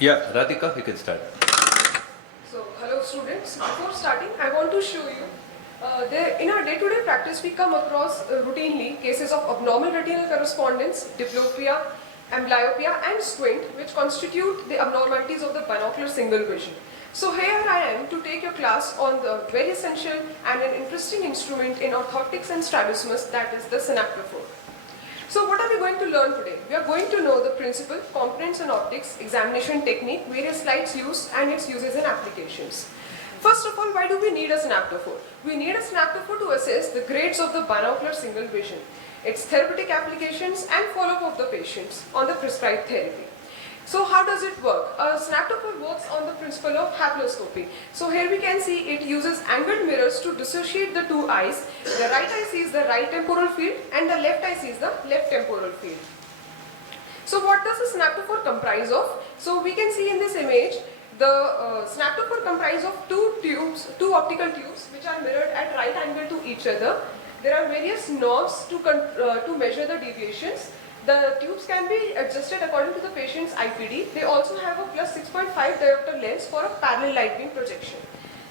Yeah, Radhika, you can start. So, hello students. Before starting, I want to show you. In our day-to-day practice, we come across routinely cases of abnormal retinal correspondence, diplopia, amblyopia, and squint, which constitute the abnormalities of the binocular single vision. So here I am to take your class on the very essential and an interesting instrument in orthodontics and strabismus, that is the synaptophore. So what are we going to learn today? We are going to know the principle, components in optics, examination technique, various slides used and its uses and applications. First of all, why do we need a synaptophore? We need a synaptophore to assess the grades of the binocular single vision, its therapeutic applications and follow-up of the patients on the prescribed therapy. So how does it work? A synaptophore works on the principle of haploscopy. So here we can see it uses angled mirrors to dissociate the two eyes. The right eye sees the right temporal field and the left eye sees the left temporal field. So what does the synaptophore comprise of? So we can see in this image the synaptophore comprises of two optical tubes which are mirrored at right angle to each other. There are various knobs to measure the deviations. The tubes can be adjusted according to the patient's IPD. They also have a plus 6.5 diopter lens for a parallel light beam projection.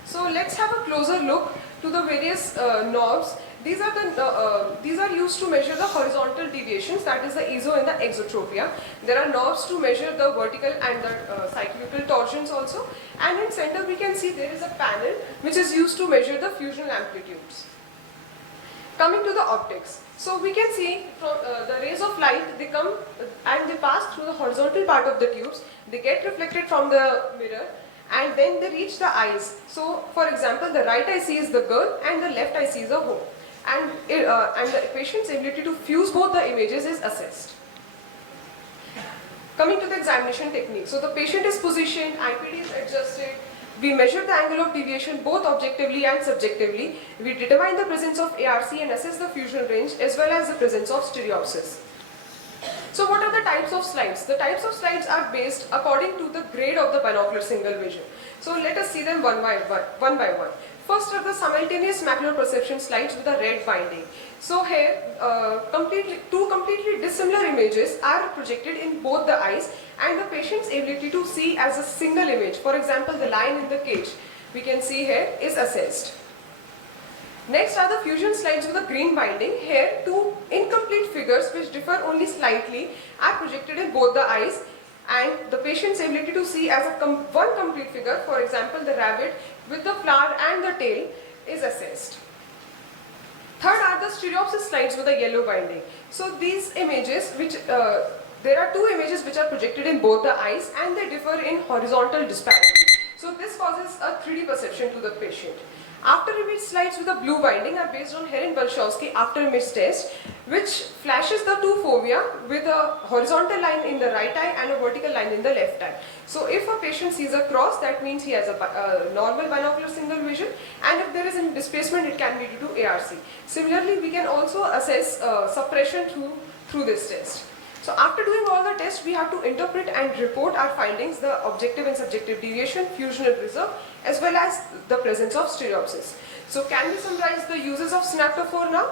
So let's have a closer look to the various knobs. These are used to measure the horizontal deviations, that is the iso and the exotropia. There are knobs to measure the vertical and the cyclical torsions also. And in center we can see there is a panel which is used to measure the fusional amplitudes. Coming to the optics. So we can see from the rays of light, they come and they pass through the horizontal part of the tubes, they get reflected from the mirror and then they reach the eyes. So for example, the right eye sees the girl and the left eye sees a boy, and the patient's ability to fuse both the images is assessed. Coming to the examination technique. So the patient is positioned, IPD is adjusted, we measure the angle of deviation both objectively and subjectively. We determine the presence of ARC and assess the fusion range as well as the presence of stereopsis. So what are the types of slides? The types of slides are based according to the grade of the binocular single vision. So let us see them one by one. First are the simultaneous macular perception slides with a red binding. So here two completely dissimilar images are projected in both the eyes and the patient's ability to see as a single image, for example the lion in the cage we can see here, is assessed. Next are the fusion slides with a green binding. Here two incomplete figures which differ only slightly are projected in both the eyes and the patient's ability to see as one complete figure, for example the rabbit with the flower and the tail, is assessed. Third are the stereopsis slides with a yellow binding. So these images there are two images which are projected in both the eyes and they differ in horizontal disparity. So this causes a 3D perception to the patient. After image slides with a blue binding are based on Heron-Balchowski after image test, which flashes the two fovea with a horizontal line in the right eye and a vertical line in the left eye. So if a patient sees a cross, that means he has a normal binocular single vision, and if there is a displacement, it can be due to ARC. Similarly, we can also assess suppression through this test. So after doing all the tests, we have to interpret and report our findings, the objective and subjective deviation, fusional reserve, as well as the presence of stereopsis. So can we summarize the uses of synaptophore now?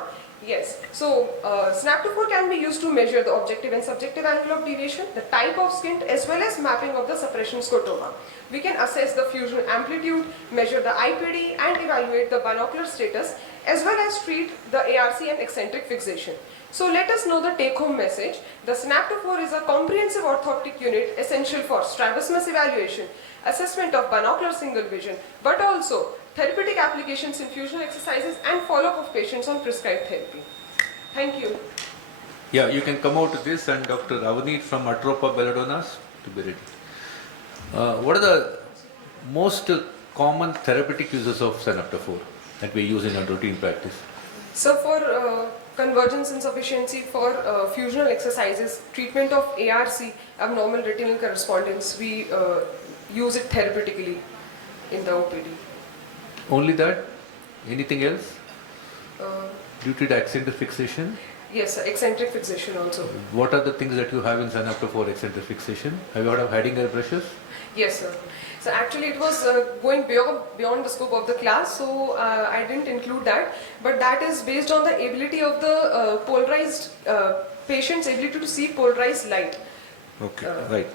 Yes. So synaptophore can be used to measure the objective and subjective angle of deviation, the type of squint, as well as mapping of the suppression scotoma. We can assess the fusion amplitude, measure the IPD, and evaluate the binocular status, as well as treat the ARC and eccentric fixation. So let us know the take-home message. The synaptophore is a comprehensive orthodontic unit essential for strabismus evaluation, assessment of binocular single vision, but also therapeutic applications in fusional exercises and follow-up of patients on prescribed therapy. Thank you. Yeah, you can come out to this, and Dr. Avneet from Atropa Belladonna's to be ready. What are the most common therapeutic uses of synaptophore that we use in our routine practice? So for convergence insufficiency, for fusional exercises, treatment of ARC, abnormal retinal correspondence, we use it therapeutically in the OPD. Only that? Anything else? Due to the eccentric fixation? Yes, eccentric fixation also. What are the things that you have in synaptophore eccentric fixation? Have you heard of Heidinger brushes? Yes, sir. So actually it was going beyond the scope of the class, so I didn't include that. But that is based on the ability of the polarized patient's ability to see polarized light. Okay, right.